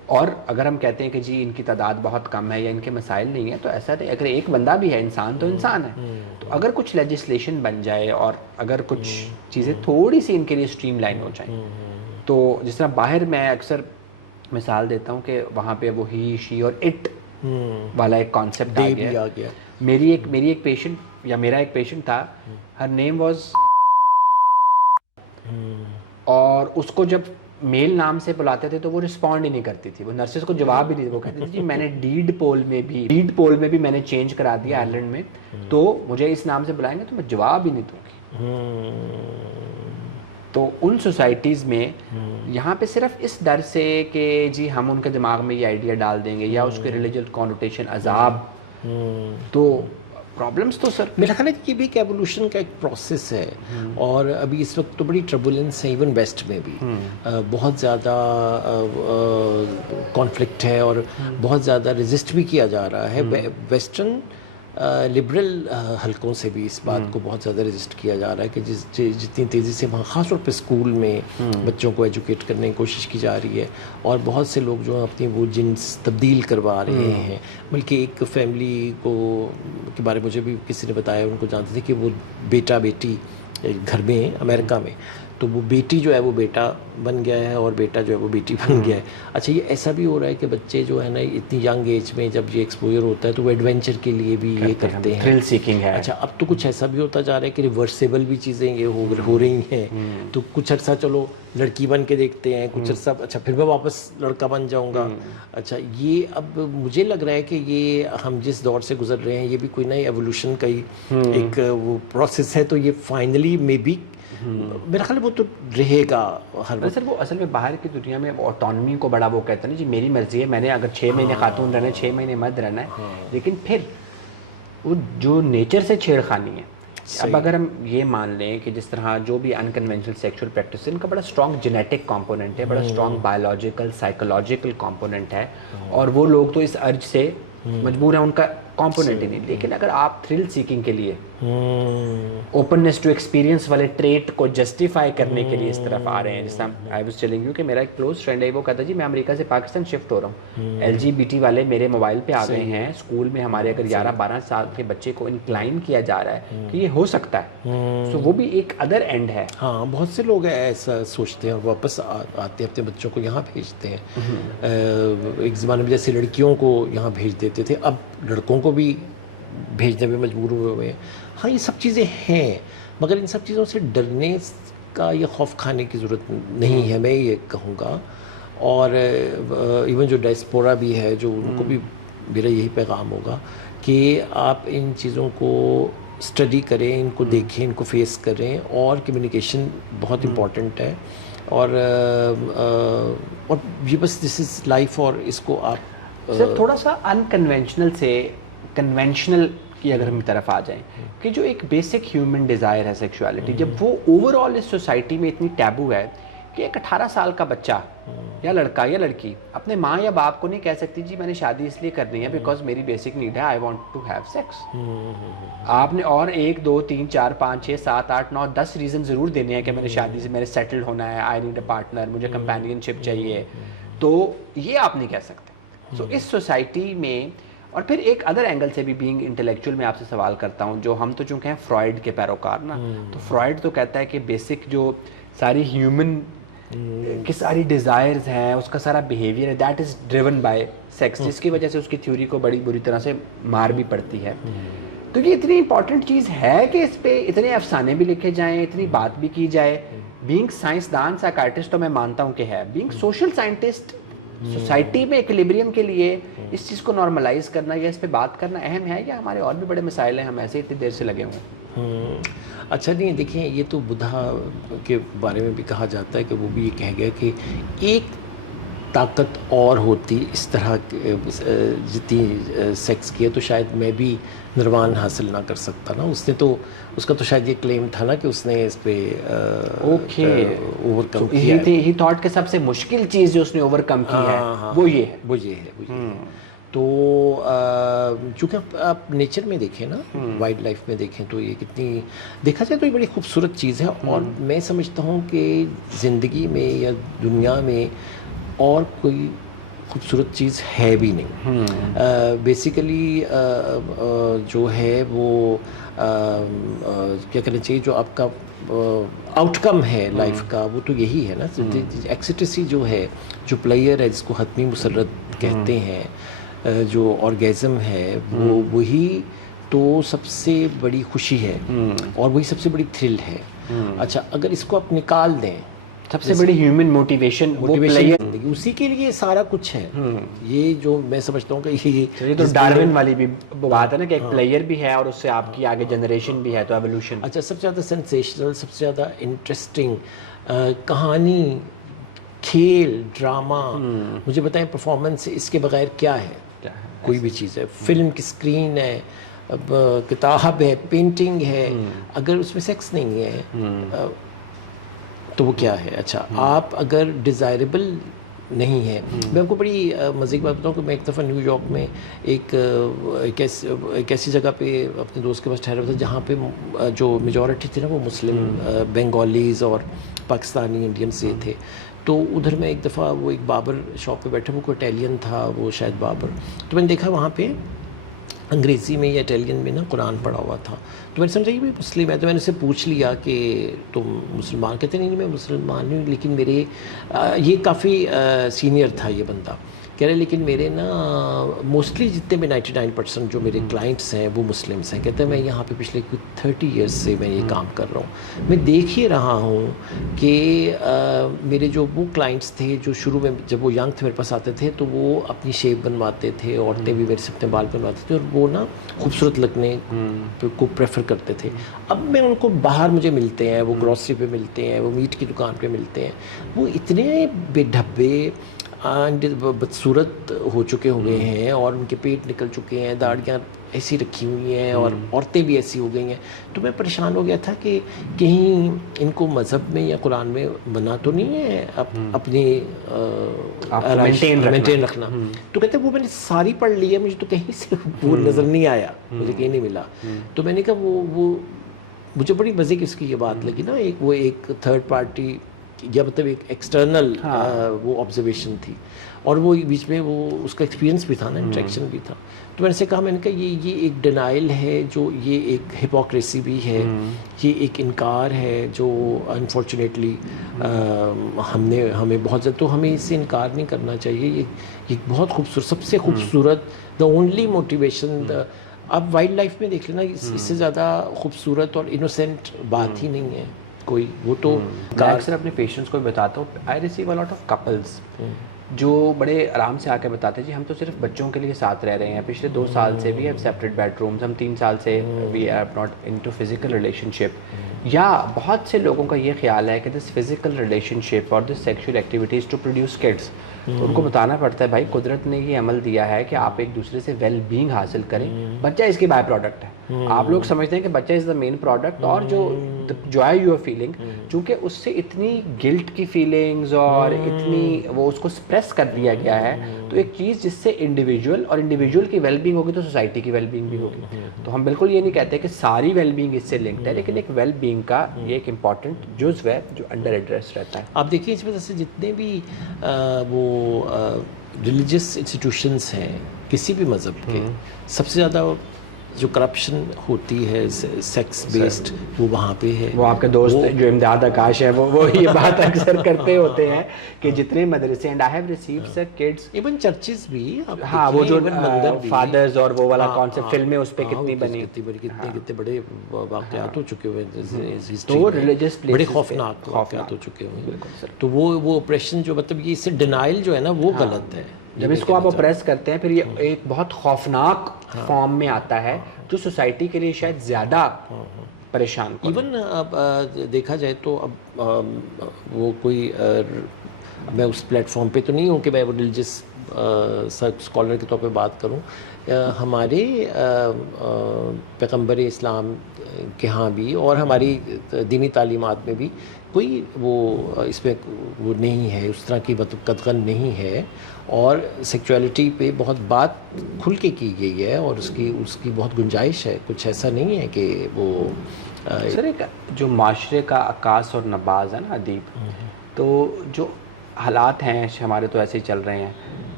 اور اگر ہم کہتے ہیں کہ جی ان کی تعداد بہت کم ہے یا ان کے مسائل نہیں ہیں, تو ایسا نہیں, اگر ایک بندہ بھی ہے انسان تو انسان ہے. تو اگر کچھ لیجسلیشن بن جائے اور اگر کچھ چیزیں تھوڑی سی ان کے لیے اسٹریم لائن ہو جائیں, تو جس طرح باہر میں اکثر مثال دیتا ہوں کہ وہاں پہ وہ ہی شی اور اٹ والا ایک کانسیپٹ آ گیا. میری ایک پیشنٹ یا میرا ایک پیشنٹ تھا, ہر نیم واز, اور اس کو جب میل نام سے بلاتے تھے تو وہ رسپونڈ ہی نہیں کرتی تھی, وہ نرسز کو جواب بھی نہیں, وہ کہتی تھی جی میں نے ڈیڈ پول میں بھی میں نے چینج کرا دیا آئرلینڈ میں, تو مجھے اس نام سے بلائیں گے تو میں جواب ہی نہیں دوں گی. تو ان سوسائٹیز میں یہاں پہ صرف اس ڈر سے کہ جی ہم ان کے دماغ میں یہ آئیڈیا ڈال دیں گے یا اس کے ریلیجل کانوٹیشن عذاب، تو پرابلمس تو سر میرا خیال ہے کہ یہ بھی ایک ایوولوشن کا ایک پروسیس ہے، اور ابھی اس وقت تو بڑی ٹربولنس ہے ایون ویسٹ میں بھی، بہت زیادہ کانفلکٹ ہے اور بہت زیادہ ریزسٹ بھی کیا جا رہا ہے، ویسٹرن لبرل حلقوں سے بھی اس بات کو بہت زیادہ ریزسٹ کیا جا رہا ہے کہ جتنی تیزی سے وہاں خاص طور پہ اسکول میں بچوں کو ایجوکیٹ کرنے کی کوشش کی جا رہی ہے، اور بہت سے لوگ جو اپنی وہ جنس تبدیل کروا رہے ہیں، بلکہ ایک فیملی کے بارے مجھے بھی کسی نے بتایا، ان کو جانتے تھے کہ وہ بیٹا بیٹی گھر میں امریکہ میں، تو وہ بیٹی جو ہے وہ بیٹا بن گیا ہے اور بیٹا جو ہے وہ بیٹی بن گیا ہے۔ اچھا یہ ایسا بھی ہو رہا ہے کہ بچے جو ہے نا اتنی ینگ ایج میں جب یہ ایکسپوجر ہوتا ہے تو وہ ایڈونچر کے لیے بھی یہ کرتے ہیں، تھرل سیکنگ ہے۔ اچھا اب تو کچھ ایسا بھی ہوتا جا رہا ہے کہ ریورسیبل بھی چیزیں یہ ہو رہی ہیں، تو کچھ عرصہ چلو لڑکی بن کے دیکھتے ہیں، کچھ عرصہ اچھا پھر میں واپس لڑکا بن جاؤں گا۔ اچھا یہ اب مجھے لگ رہا ہے کہ یہ ہم جس دور سے گزر رہے ہیں یہ بھی کوئی نئی ایوولوشن کا ہی ایک وہ پروسیس ہے، تو یہ فائنلی مے بی میرا خیال ہے وہ تو رہے گا ہر وقت۔ سر وہ اصل میں باہر کی دنیا میں آٹونمی کو بڑا وہ کہتے ہیں نا جی میری مرضی ہے، میں نے اگر 6 مہینے خاتون رہنا ہے 6 مہینے مرد رہنا ہے، لیکن پھر وہ جو نیچر سے چھیڑ خانی ہے۔ اب اگر ہم یہ مان لیں کہ جس طرح جو بھی انکنونشنل سیکشل پریکٹس ان کا بڑا اسٹرانگ جینیٹک کمپوننٹ ہے، بڑا اسٹرانگ بایولوجیکل سائیکولوجیکل کمپوننٹ ہے، اور وہ لوگ تو اس ارج سے مجبور ہیں، ان کا کمپوننٹ ہی نہیں، لیکن اگر آپ تھرل سیکنگ کے لیے اوپننس ٹو ایکسپیرینس والے ٹریٹ کو جسٹیفائی کرنے کے لیے اس طرف آ رہے ہیں، جس طرح آئی واز ٹیلنگ یو کہ میرا ایک کلوز فرینڈ ہے، وہ کہتا ہے جی میں امریکہ سے پاکستان شفٹ ہو رہا ہوں، ایل جی بی ٹی والے میرے موبائل پہ آ گئے ہیں، اسکول میں ہمارے اگر 11-12 سال کے بچے کو انکلائن کیا جا رہا ہے کہ یہ ہو سکتا ہے، سو وہ بھی ایک ادر اینڈ ہے۔ ہاں بہت سے لوگ ایسا سوچتے ہیں اور واپس آتے ہیں اپنے بچوں کو یہاں بھیجتے ہیں، ایک زمانے میں جیسے لڑکیوں کو یہاں بھیج دیتے تھے، اب لڑکوں کو بھی بھیجنے میں مجبور ہوئے ہیں۔ ہاں یہ سب چیزیں ہیں، مگر ان سب چیزوں سے ڈرنے کا یا خوف کھانے کی ضرورت نہیں ہے، میں یہ کہوں گا۔ اور ایون جو ڈائسپورا بھی ہے، جو ان کو بھی میرا یہی پیغام ہوگا کہ آپ ان چیزوں کو اسٹڈی کریں، ان کو دیکھیں، ان کو فیس کریں، اور کمیونیکیشن بہت امپورٹنٹ ہے، اور یہ بس دس از لائف، اور اس کو آپ سر تھوڑا سا انکنونشنل سے کنونشنل کی اگر ہم طرف آ جائیں کہ جو ایک بیسک ہیومن ڈیزائر ہے سیکشولیٹی، جب وہ اوور آل اس سوسائٹی میں اتنی ٹیبو ہے کہ ایک 18 سال کا بچہ یا لڑکا یا لڑکی اپنے ماں یا باپ کو نہیں کہہ سکتی جی میں نے شادی اس لیے کرنی ہے بیکاز میری بیسک نیڈ ہے، I want to have sex. آپ نے اور 1 2 3 4 5 6 7 8 9 10 ریزن ضرور دینے ہیں کہ میں نے شادی سے میرے سیٹل ہونا ہے، آئی نیڈ اے پارٹنر، مجھے کمپینین شپ چاہیے، تو یہ آپ نہیں کہہ سکتے۔ سو اس سوسائٹی میں، اور پھر ایک ادر اینگل سے بھی بینگ انٹلیکچوئل میں آپ سے سوال کرتا ہوں، جو ہم تو چونکہ ہیں فرائڈ کے پیروکار نا، تو فرائڈ تو کہتا ہے کہ بیسک جو ساری ہیومن کی ساری ڈیزائرز ہیں، اس کا سارا بیہیویئر ہے، that is driven by sex, جس کی وجہ سے اس کی تھیوری کو بڑی بری طرح سے مار بھی پڑتی ہے۔ تو یہ اتنی امپورٹنٹ چیز ہے کہ اس پہ اتنے افسانے بھی لکھے جائیں، اتنی بات بھی کی جائے۔ بینگ سائنسدان سائیکارٹسٹ تو میں مانتا ہوں کہ ہے، بینگ سوشل سائنٹسٹ سوسائٹی میں ایکولیبریم کے لیے اس چیز کو نارملائز کرنا یا اس پہ بات کرنا اہم ہے، یا ہمارے اور بھی بڑے مسائل ہیں، ہم ایسے اتنی دیر سے لگے ہوئے ہیں؟ اچھا نہیں، دیکھیں یہ تو بدھا کے بارے میں بھی کہا جاتا ہے کہ وہ بھی یہ کہہ گیا کہ ایک طاقت اور ہوتی اس طرح جتنی سیکس کی ہے تو شاید میں بھی نروان حاصل نہ کر سکتا نا۔ اس نے تو اس کا تو شاید یہ کلیم تھا نا کہ اس نے اس پہ اوور کم کیا ہے۔ ہی تھاٹ کہ سب سے مشکل چیز جو اس نے اوور کم کی ہے وہ یہ ہے، وہ یہ ہے۔ تو چونکہ آپ نیچر میں دیکھیں نا، وائلڈ لائف میں دیکھیں تو یہ کتنی، دیکھا جائے تو یہ بڑی خوبصورت چیز ہے، اور میں سمجھتا ہوں کہ زندگی میں یا دنیا میں اور کوئی خوبصورت چیز ہے بھی نہیں۔ بیسیکلی جو ہے وہ کیا کہنا چاہیے، جو آپ کا آؤٹ کم ہے لائف کا وہ تو یہی ہے نا، ایکسٹیسی جو ہے، جو پلیئر ہے جس کو حتمی مسرت کہتے ہیں، جو آرگیزم ہے، وہ وہی تو سب سے بڑی خوشی ہے اور وہی سب سے بڑی تھرل ہے۔ اچھا اگر اس کو آپ نکال دیں سب سے بڑی ہیومن موٹیویشن زندگی اسی کے لیے سارا کچھ ہے. یہ جو میں سمجھتا ہوں کہ یہ تو ڈارون والی بھی بات ہے نا کہ ایک پلیئر بھی ہے اور اس سے آپ کی آگے جنریشن بھی ہے, تو ایوولوشن. اچھا, سب سے زیادہ سینسیشنل, سب سے زیادہ انٹرسٹنگ کہانی, کھیل, ڈرامہ, مجھے بتائیں پرفارمنس اس کے بغیر کیا ہے؟ کوئی بھی چیز ہے, فلم کی اسکرین ہے, کتاب ہے, پینٹنگ ہے, اگر اس میں سیکس نہیں ہے تو وہ کیا ہے؟ اچھا, آپ اگر ڈیزائربل نہیں ہے. میں آپ کو بڑی مزے کی بات بتاؤں کہ میں ایک دفعہ نیو یارک میں ایک ایسی جگہ پہ اپنے دوست کے پاس ٹھہرا تھا جہاں پہ جو میجورٹی تھی نا وہ مسلم, بنگالیز اور پاکستانی انڈین سے تھے. تو ادھر میں ایک دفعہ وہ ایک باربر شاپ پہ بیٹھا, وہ کوئی اٹیلین تھا وہ شاید باربر, تو میں نے دیکھا وہاں پہ انگریزی میں یا اٹیلین میں نا قرآن پڑھا ہوا تھا. تو میں نے سمجھا کہ بھائی مسلم ہے, تو میں نے اسے پوچھ لیا کہ تم مسلمان؟ کہتے نہیں میں مسلمان نہیں ہوں, لیکن میرے یہ کافی سینئر تھا یہ بندہ, کہہ رہے لیکن میرے نا موسٹلی جتنے بھی 99% جو میرے کلائنٹس ہیں وہ مسلمس ہیں. کہتے ہیں میں یہاں پہ پچھلے کچھ 30 ایئرس سے میں یہ کام کر رہا ہوں, میں دیکھ ہی رہا ہوں کہ میرے جو وہ کلائنٹس تھے جو شروع میں جب وہ ینگ تھے میرے پاس آتے تھے تو وہ اپنی شیپ بنواتے تھے, عورتیں بھی میرے سے اپنے بال بنواتے تھے, اور وہ نا خوبصورت لگنے کو پریفر کرتے تھے. اب میں ان کو باہر مجھے ملتے ہیں, وہ گروسری پہ ملتے ہیں, وہ میٹ کی دکان پہ ملتے ہیں, وہ اتنے بے ڈھبے بدصورت ہو چکے ہوئے ہیں اور ان کے پیٹ نکل چکے ہیں, داڑیاں ایسی رکھی ہوئی ہیں اور عورتیں بھی ایسی ہو گئی ہیں. تو میں پریشان ہو گیا تھا کہ کہیں ان کو مذہب میں یا قرآن میں منع تو نہیں ہے اپنی مینٹین رکھنا. تو کہتے ہیں وہ میں نے ساری پڑھ لی ہے, مجھے تو کہیں سے وہ نظر نہیں آیا, مجھے کہیں نہیں ملا. تو میں نے کہا وہ مجھے بڑی مزے کی اس کی یہ بات لگی نا, وہ ایک تھرڈ پارٹی یا مطلب ایک ایکسٹرنل وہ آبزرویشن تھی, اور وہ بیچ میں وہ اس کا ایکسپیرینس بھی تھا نا, انٹریکشن بھی تھا. تو میں نے سے کہا, میں نے کہا یہ ایک ڈینائل ہے, جو یہ ایک ہپوکریسی بھی ہے, یہ ایک انکار ہے جو انفارچونیٹلی ہمیں بہت زیادہ, تو ہمیں اس سے انکار نہیں کرنا چاہیے. یہ بہت خوبصورت, سب سے خوبصورت, دا اونلی موٹیویشن. اب وائلڈ لائف میں دیکھ لینا, اس سے زیادہ خوبصورت اور انوسینٹ بات ہی نہیں ہے کوئی. وہ تو میں اکثر اپنے پیشنٹس کو بتاتا ہوں, I receive a lot of couples جو بڑے آرام سے آ کے بتاتے ہیں جی ہم تو صرف بچوں کے لیے ساتھ رہ رہے ہیں, پچھلے 2 سال سے we have separate bedrooms, ہم 3 سال سے we are not into physical relationship. یا بہت سے لوگوں کا یہ خیال ہے کہ دس فزیکل ریلیشن شپ اور this sexual activities to produce kids. تو ان کو بتانا پڑتا ہے بھائی قدرت نے یہ عمل دیا ہے کہ آپ ایک دوسرے سے ویل بینگ حاصل کریں, بچہ اس کی بائی پروڈکٹ ہے. آپ لوگ سمجھتے ہیں کہ بچہ از دا مین پروڈکٹ, اور جو جوائے یو آر فیلنگ, چونکہ اس سے اتنی گلٹ کی فیلنگز اور اتنی وہ اس کو سپریس کر دیا گیا ہے, تو ایک چیز جس سے انڈیویجول اور انڈیویجول کی ویل بینگ ہوگی تو سوسائٹی کی ویل بینگ بھی ہوگی. تو ہم بالکل یہ نہیں کہتے کہ ساری ویل بینگ اس سے لنکڈ ہے, لیکن ایک ویل بینگ کا یہ ایک امپورٹنٹ جزو ہے جو انڈر ایڈریس رہتا ہے. آپ دیکھیے اس وجہ سے جتنے بھی وہ ریلیجیس انسٹیٹیوشنس ہیں کسی بھی مذہب کے, سب سے زیادہ جو کرپشن ہوتی ہے سیکس بیسڈ وہ وہاں پہ ہے. وہ آپ کے دوست جو امداد آکاش ہے وہ یہ بات اکثر کرتے ہوتے ہیں کہ جتنے مدرسے, and I have received sir kids, even churches بھی, ہاں وہ جو فادرز اور وہ والا کانسیپٹ فلمیں اس پہ کتنی بنی, کتنے بڑے واقعات ہو چکے ہوئے ہیں, تو ریلیجیس بڑے خوفناک واقعات ہو چکے ہوئے ہیں. تو وہ اپریشن جو مطلب یہ اس سے ڈینائل جو ہے نا وہ غلط ہے. جب اس کو آپ اپریس کرتے ہیں پھر یہ ایک بہت خوفناک فارم میں آتا ہے جو سوسائٹی کے لیے شاید زیادہ پریشان. ایون اب دیکھا جائے تو اب وہ کوئی, میں اس پلیٹ فارم پہ تو نہیں ہوں کہ میں وہ ریلیجیس اسکالر کے طور پہ بات کروں. ہمارے پیغمبر اسلام کے ہاں بھی اور ہماری دینی تعلیمات میں بھی کوئی وہ اس میں وہ نہیں ہے, اس طرح کی قدغن نہیں ہے, اور سیکچولیٹی پہ بہت بات کھل کے کی گئی ہے, اور اس کی بہت گنجائش ہے. کچھ ایسا نہیں ہے کہ وہ سر ایک جو معاشرے کا عکاس اور نباز ہے نا ادیب, تو جو حالات ہیں ہمارے تو ایسے ہی چل رہے ہیں,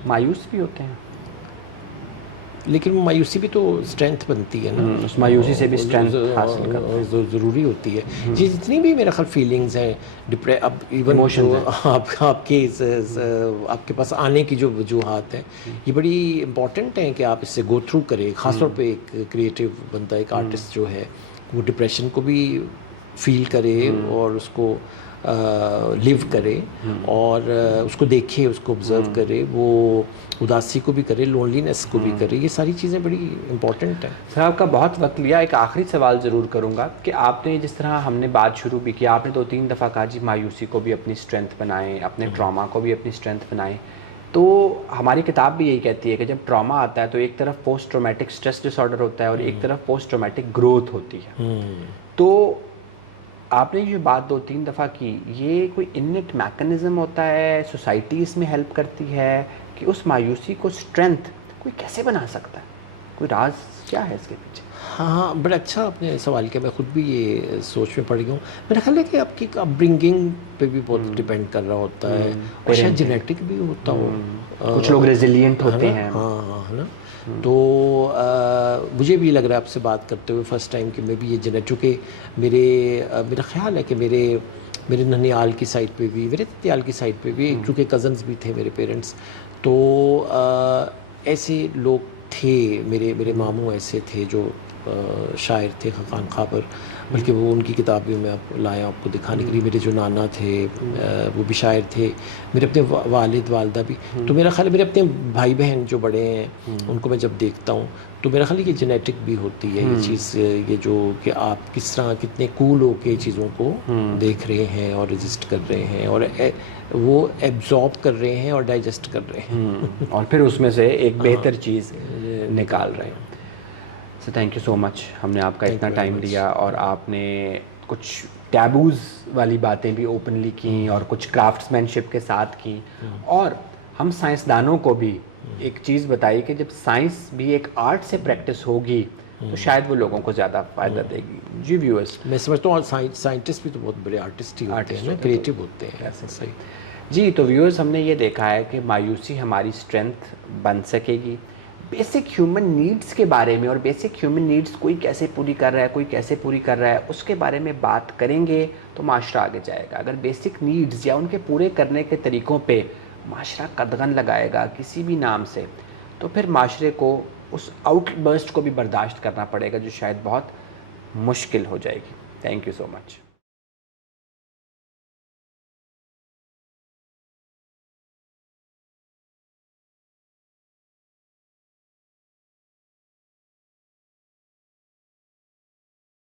مایوس بھی ہوتے ہیں, لیکن مایوسی بھی تو اسٹرینتھ بنتی ہے نا, اس مایوسی سے بھی اسٹرینتھ حاصل کرنا ضروری ہوتی ہے. جی جتنی بھی میرا خیال فیلنگز ہیں, اب ایون آپ کے پاس آنے کی جو وجوہات ہیں یہ بڑی امپورٹنٹ ہیں کہ آپ اس سے گو تھرو کریں. خاص طور پہ ایک کریٹیو بندہ, ایک آرٹسٹ جو ہے وہ ڈپریشن کو بھی فیل کرے اور اس کو لیو کرے اور اس کو دیکھے, اس کو آبزرو کرے, وہ اداسی کو بھی کرے, لونلینس کو بھی کرے. یہ ساری چیزیں بڑی امپورٹنٹ ہیں. سر آپ کا بہت وقت لیا, ایک آخری سوال ضرور کروں گا کہ آپ نے جس طرح ہم نے بات شروع بھی کی, آپ نے 2-3 دفعہ کہا جی مایوسی کو بھی اپنی اسٹرینتھ بنائیں, اپنے ٹراما کو بھی اپنی اسٹرینتھ بنائیں. تو ہماری کتاب بھی یہی کہتی ہے کہ جب ٹراما آتا ہے تو ایک طرف post traumatic stress dis order ہوتا ہے اور ایک طرف پوسٹ ٹرومیٹک گروتھ ہوتی ہے. تو آپ نے جو بات 2-3 دفعہ کی, یہ کوئی انٹ میکنزم ہوتا ہے, سوسائٹی اس میں ہیلپ کرتی ہے کہ اس مایوسی کو اسٹرینتھ کوئی کیسے بنا سکتا ہے, کوئی راز کیا ہے اس کے پیچھے؟ ہاں, بڑا اچھا آپ نے سوال کیا. میں خود بھی یہ سوچ میں پڑ گیا ہوں. میرا خیال ہے کہ آپ کی اپ برنگنگ پہ بھی بہت ڈپینڈ کر رہا ہوتا ہے, اور شاید جینیٹک بھی ہوتا ہو. کچھ لوگ ریزیلینٹ ہوتے ہیں. ہاں, ہے نا. تو مجھے بھی لگ رہا ہے آپ سے بات کرتے ہوئے فرسٹ ٹائم کہ میں بھی یہ چونکہ میرا خیال ہے کہ میرے ننیال کی سائڈ پہ بھی, میرے تتیال کی سائڈ پہ بھی, چونکہ کزنز بھی تھے میرے پیرنٹس, تو ایسے لوگ تھے. میرے ماموں ایسے تھے جو شاعر تھے خانقاہ پر, بلکہ وہ ان کی کتاب بھی میں لایا آپ کو دکھانے کے لیے. میرے جو نانا تھے وہ بھی شاعر تھے, میرے اپنے والد والدہ بھی. تو میرا خیال ہے میرے اپنے بھائی بہن جو بڑے ہیں ان کو میں جب دیکھتا ہوں تو میرا خیال ہے یہ جینیٹک بھی ہوتی ہے یہ چیز, یہ جو کہ آپ کس طرح کتنے کول ہو کے چیزوں کو دیکھ رہے ہیں اور رجسٹ کر رہے ہیں اور وہ ایبزارب کر رہے ہیں اور ڈائجسٹ کر رہے ہیں اور پھر اس میں سے ایک بہتر چیز نکال رہے ہیں. سر تھینک یو سو مچ, ہم نے آپ کا اتنا ٹائم لیا اور آپ نے کچھ ٹیبوز والی باتیں بھی اوپنلی کیں اور کچھ کرافٹس مین شپ کے ساتھ کیں, اور ہم سائنسدانوں کو بھی ایک چیز بتائی کہ جب سائنس بھی ایک آرٹ سے پریکٹس ہوگی تو شاید وہ لوگوں کو زیادہ فائدہ دے گی. جی ویورس, میں سمجھتا ہوں سائنٹسٹ بھی تو بہت بڑے آرٹسٹ ہی ہوتے ہیں, کریٹو ہوتے ہیں. صحیح. جی تو ویورز, ہم نے یہ دیکھا ہے کہ مایوسی ہماری اسٹرینتھ بن سکے گی. بیسک ہیومن نیڈس کے بارے میں, اور بیسک ہیومن نیڈس کوئی کیسے پوری کر رہا ہے, کوئی کیسے پوری کر رہا ہے, اس کے بارے میں بات کریں گے تو معاشرہ آگے جائے گا. اگر بیسک نیڈس یا ان کے پورے کرنے کے طریقوں پہ معاشرہ قدغن لگائے گا کسی بھی نام سے, تو پھر معاشرے کو اس آؤٹ برسٹ کو بھی برداشت کرنا پڑے گا جو شاید بہت مشکل ہو جائے گی. Thank you so much.